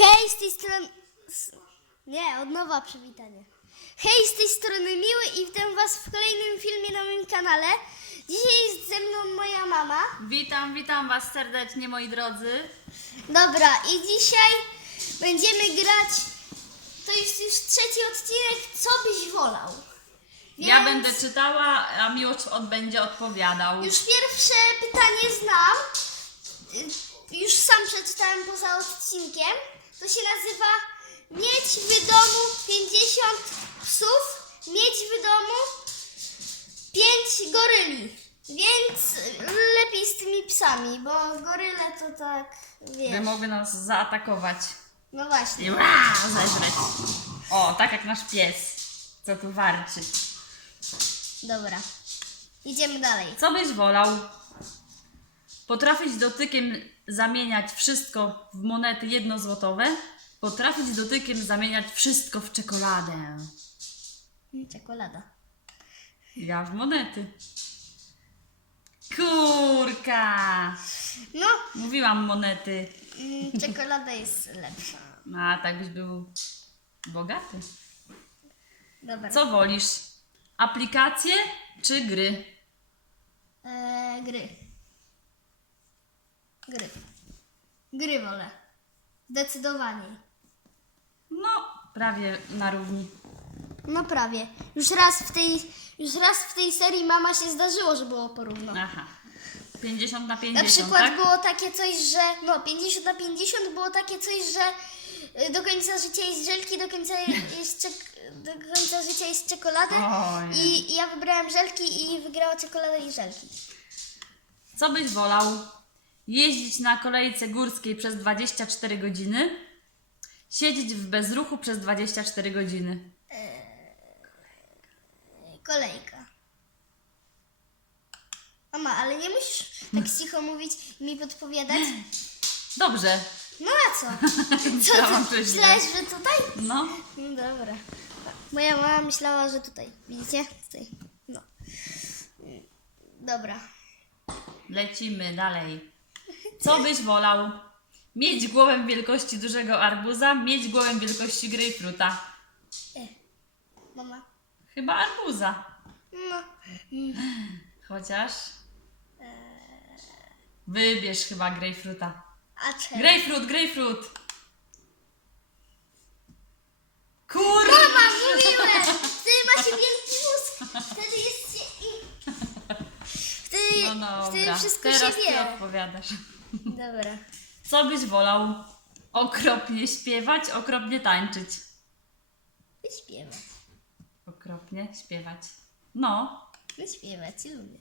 Hej, z tej strony... Nie, od nowa przywitanie. Hej, z tej strony Miły i witam Was w kolejnym filmie na moim kanale. Dzisiaj jest ze mną moja mama. Witam, witam Was serdecznie, moi drodzy. Dobra, i dzisiaj będziemy grać... To jest już trzeci odcinek, co byś wolał. Ja Więc będę czytała, a Miłosz od będzie odpowiadał. Już pierwsze pytanie znam. Y, Już sam przeczytałem poza odcinkiem. To się nazywa Mieć w domu 50 psów, mieć w domu 5 goryli. Więc lepiej z tymi psami, bo goryle to tak, By wiesz. mogły nas zaatakować No właśnie. ła, zeżreć. O, tak jak nasz pies, co tu warczy. Dobra. Idziemy dalej. Co byś wolał? Potrafić dotykiem zamieniać wszystko w monety jednozłotowe? Potrafić dotykiem zamieniać wszystko w czekoladę? Czekolada. Ja w monety. Kurka! No, Mówiłam monety. mm, czekolada jest lepsza. A tak byś był bogaty. Dobra. Co wolisz? Aplikacje czy gry? Eee, gry. Gry. Gry wolę. Zdecydowanie. No, prawie na równi. No prawie. Już raz w tej, już raz w tej serii mama się zdarzyło, że było porówno. Aha. 50 na Na 50, przykład tak? było takie coś, że no 50 na 50 było takie coś, że y, do końca życia jest żelki, do końca jest czek, do końca życia jest czekolady. Oj. I, I ja wybrałem żelki i wygrała czekolada i żelki. Co byś wolał? Jeździć na kolejce górskiej przez 24 godziny? Siedzieć w bezruchu przez 24 godziny? Kolejka. Mama, ale nie musisz tak cicho mówić i mi podpowiadać. Dobrze. No a co? Co Myślałam, ty? że źle. Myślałeś, że tutaj? No. No dobra. Moja mama myślała, że tutaj. Widzicie? Tutaj. No. Dobra. Lecimy dalej. Co byś wolał? Mieć głowę wielkości dużego arbuza, mieć głowę wielkości grejpfruta. E. Mama. Chyba arbuza. No. Chociaż. Wybierz chyba grejpfruta. A czemu? Grejpfrut, grejpfrut. Kurwa! Mama, mówiłem! Wtedy macie wielki mózg. Wtedy jest się i... Wtedy, No wtedy dobra, wszystko teraz się ty wie. odpowiadasz. Dobra. Co byś wolał? Okropnie śpiewać, okropnie tańczyć. Wyśpiewać. Okropnie śpiewać. No. Wyśpiewać lubię.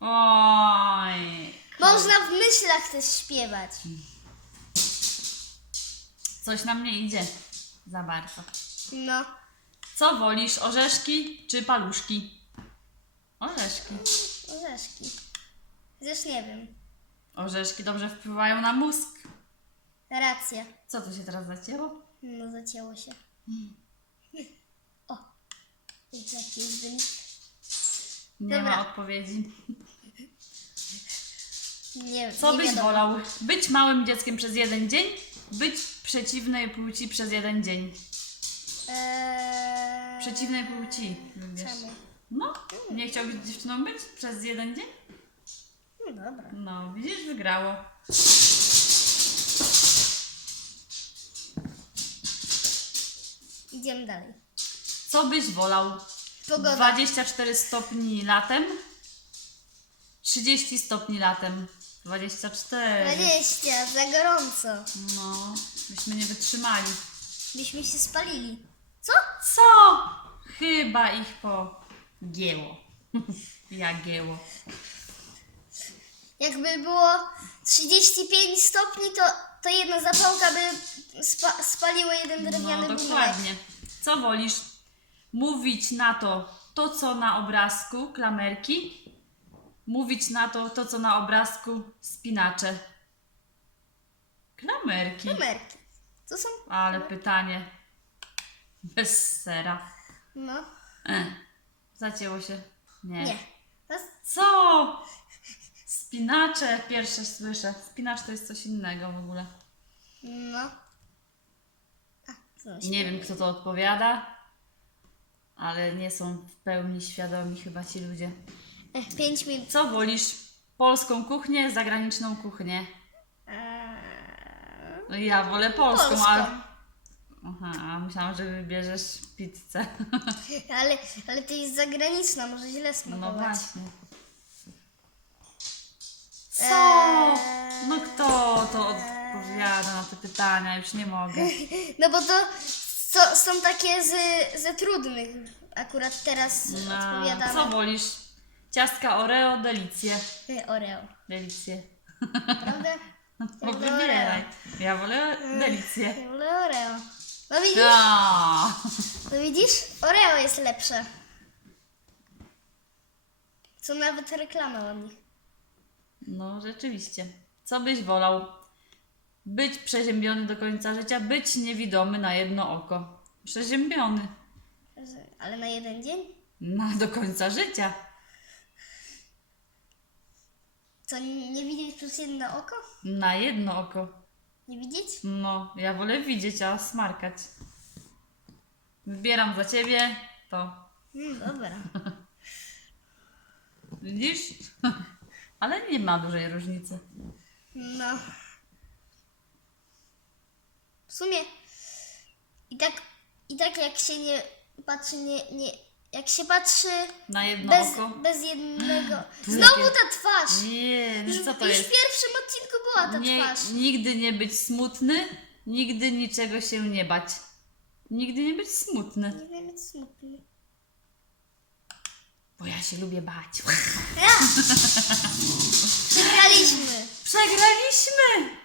Oj. Można w myślach też śpiewać. Coś nam nie idzie za bardzo. No. Co wolisz, orzeszki czy paluszki? Orzeszki. Orzeszki. Chociaż nie wiem. Orzeszki dobrze wpływają na mózg. Racja. Co tu się teraz zacięło? No, zacięło się. O. Jest wynik? Nie Dobra. ma odpowiedzi. Nie, Co nie byś wiadomo. wolał? Być małym dzieckiem przez jeden dzień? Być przeciwnej płci przez jeden dzień? Eee... Przeciwnej płci. Czemu? No, nie chciałbyś dziewczyną być przez jeden dzień? No dobra. No, widzisz, wygrało. Idziemy dalej. Co byś wolał? Pogoda. 24 stopni latem? 30 stopni latem? 24. 20, za gorąco. No, byśmy nie wytrzymali. Byśmy się spalili. Co? Co? Chyba ich pogięło. Jagieło. Jakby było 35 stopni, to, to jedna zapałka by spa, spaliła jeden drewniany No, budynek. dokładnie. Co wolisz? Mówić na to, to co na obrazku, klamerki? Mówić na to, to co na obrazku, spinacze. Klamerki. Numerki. To są... Ale pytanie. Bez sera. No. E. Zacięło się. Nie. Nie. To. Co? Spinacze pierwsze słyszę. Spinacz to jest coś innego w ogóle. No. Się Nie wiem, kto to odpowiada, ale nie są w pełni świadomi chyba ci ludzie. Ech, Pięć minut. Co wolisz? Polską kuchnię, zagraniczną kuchnię? Eee, No ja wolę polską, Polską. a... Aha, a myślałam, że wybierzesz pizzę. Ale, ale to jest zagraniczna, może źle No smakować. właśnie. Co? Eee. No kto to odpowiada na te pytania? Już nie mogę. No bo to so, są takie z, ze trudnych. Akurat teraz No, odpowiadamy. co wolisz? Ciastka Oreo, delicje. Y, Oreo, Delicje. prawda? Bo wolę wybieraj. Ja wolę delicje. Ja wolę Oreo. No widzisz? A. No widzisz? Oreo jest lepsze. Są nawet reklamy od nich. No rzeczywiście. Co byś wolał? Być przeziębiony do końca życia, być niewidomy na jedno oko. Przeziębiony. Ale na jeden dzień? Na do końca życia. Co, nie widzieć przez jedno oko? Na jedno oko. Nie widzieć? No, ja wolę widzieć, a smarkać. Wybieram za ciebie to. Mm, dobra. Widzisz? Ale nie ma dużej różnicy. No. W sumie i tak, i tak jak się nie patrzy, nie, nie, jak się patrzy Na jedno bez, oko. bez jednego. Tu Znowu jakie- ta twarz! Nie, Już, no co to już jest? w pierwszym odcinku była ta Nie, twarz. nigdy nie być smutny, nigdy niczego się nie bać. Nigdy nie być smutny, Nie wiem, jest smutny. bo ja się lubię bać. Przegraliśmy!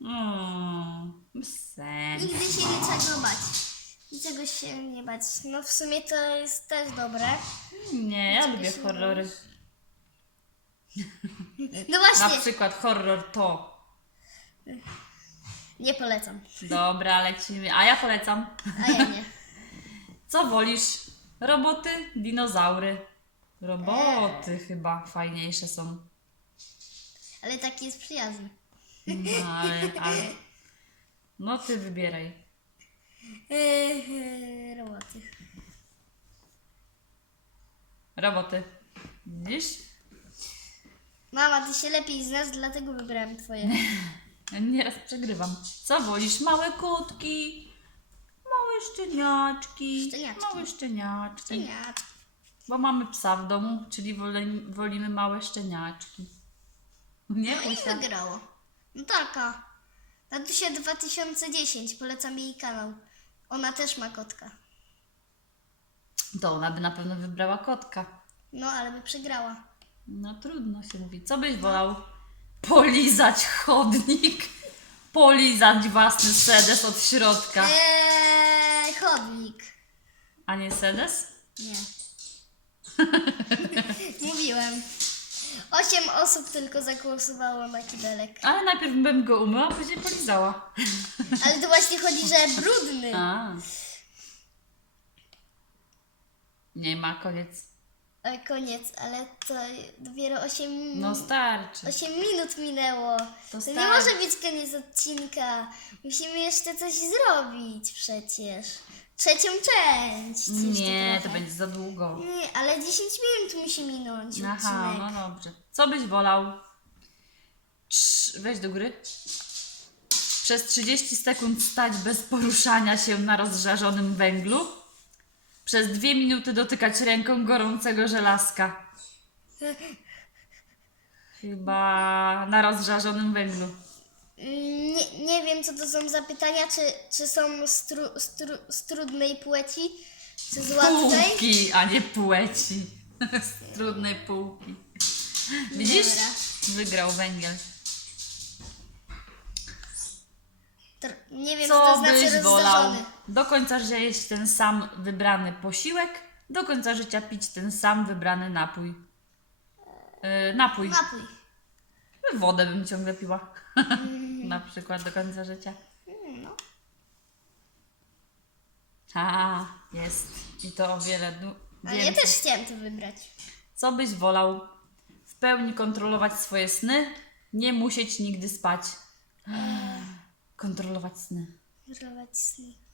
Mm, sen. Nigdy się niczego bać. Niczego się nie bać. No w sumie to jest też dobre. Nie, ja Czego lubię się horrory. No Na właśnie, przykład horror to. nie polecam. Dobra, lecimy. A ja polecam. A ja nie. Co wolisz? Roboty, dinozaury. Roboty chyba fajniejsze są. Ale taki jest przyjazny. No, ale, ale... No ty wybieraj. Roboty. Roboty. Widzisz? Mama, ty się lepiej znasz, dlatego wybrałem twoje. Nieraz przegrywam. Co wolisz? Małe kotki, małe szczeniaczki, Szczeniaczki. małe szczeniaczki. Nie. Bo mamy psa w domu, czyli woli, wolimy małe szczeniaczki. Nie, No i Usia? wygrało. Natalka. Natusia 2010, polecam jej kanał. Ona też ma kotka. To ona by na pewno wybrała kotka. No, ale by przegrała. No trudno się mówi. Co byś wolał? Polizać chodnik? Polizać własny sedes od środka, Eee, chodnik. a nie sedes? Nie. Mówiłem. Osiem osób tylko zagłosowało na kibelek. Ale najpierw bym go umyła, a później polizała. Ale to właśnie chodzi, że brudny. A. Nie ma, koniec. Ale koniec, ale to dopiero 8, No starczy. 8 minut minęło. To To nie starczy. może być koniec odcinka. Musimy jeszcze coś zrobić przecież. Trzecią część. jeszcze Nie, to trochę. będzie za długo. Nie, ale 10 minut musi minąć Aha, odcinek. no dobrze. Co byś wolał? Trz, weź do góry. Przez 30 sekund stać bez poruszania się na rozżarzonym węglu. Przez dwie minuty dotykać ręką gorącego żelazka. Chyba na rozżarzonym węglu. Nie, nie wiem, co to są za pytania, czy, czy są z, tru, z, tru, z trudnej płci, czy z łatwej. Półki, a nie płeci. Z trudnej półki. Widzisz? Dobra. Wygrał węgiel. Tr- nie wiem, Co to znaczy byś wolał? rozdarzony. Do końca życia jeść ten sam wybrany posiłek, do końca życia pić ten sam wybrany napój. Yy, napój. Napój. Wodę bym ciągle piła. Na przykład do końca życia. Mm, No. A, jest. I to o wiele du- Ale ja więcej. też chciałem to wybrać. Co byś wolał? W pełni kontrolować swoje sny, nie musieć nigdy spać. Kontrolować sny. Wyrować sny.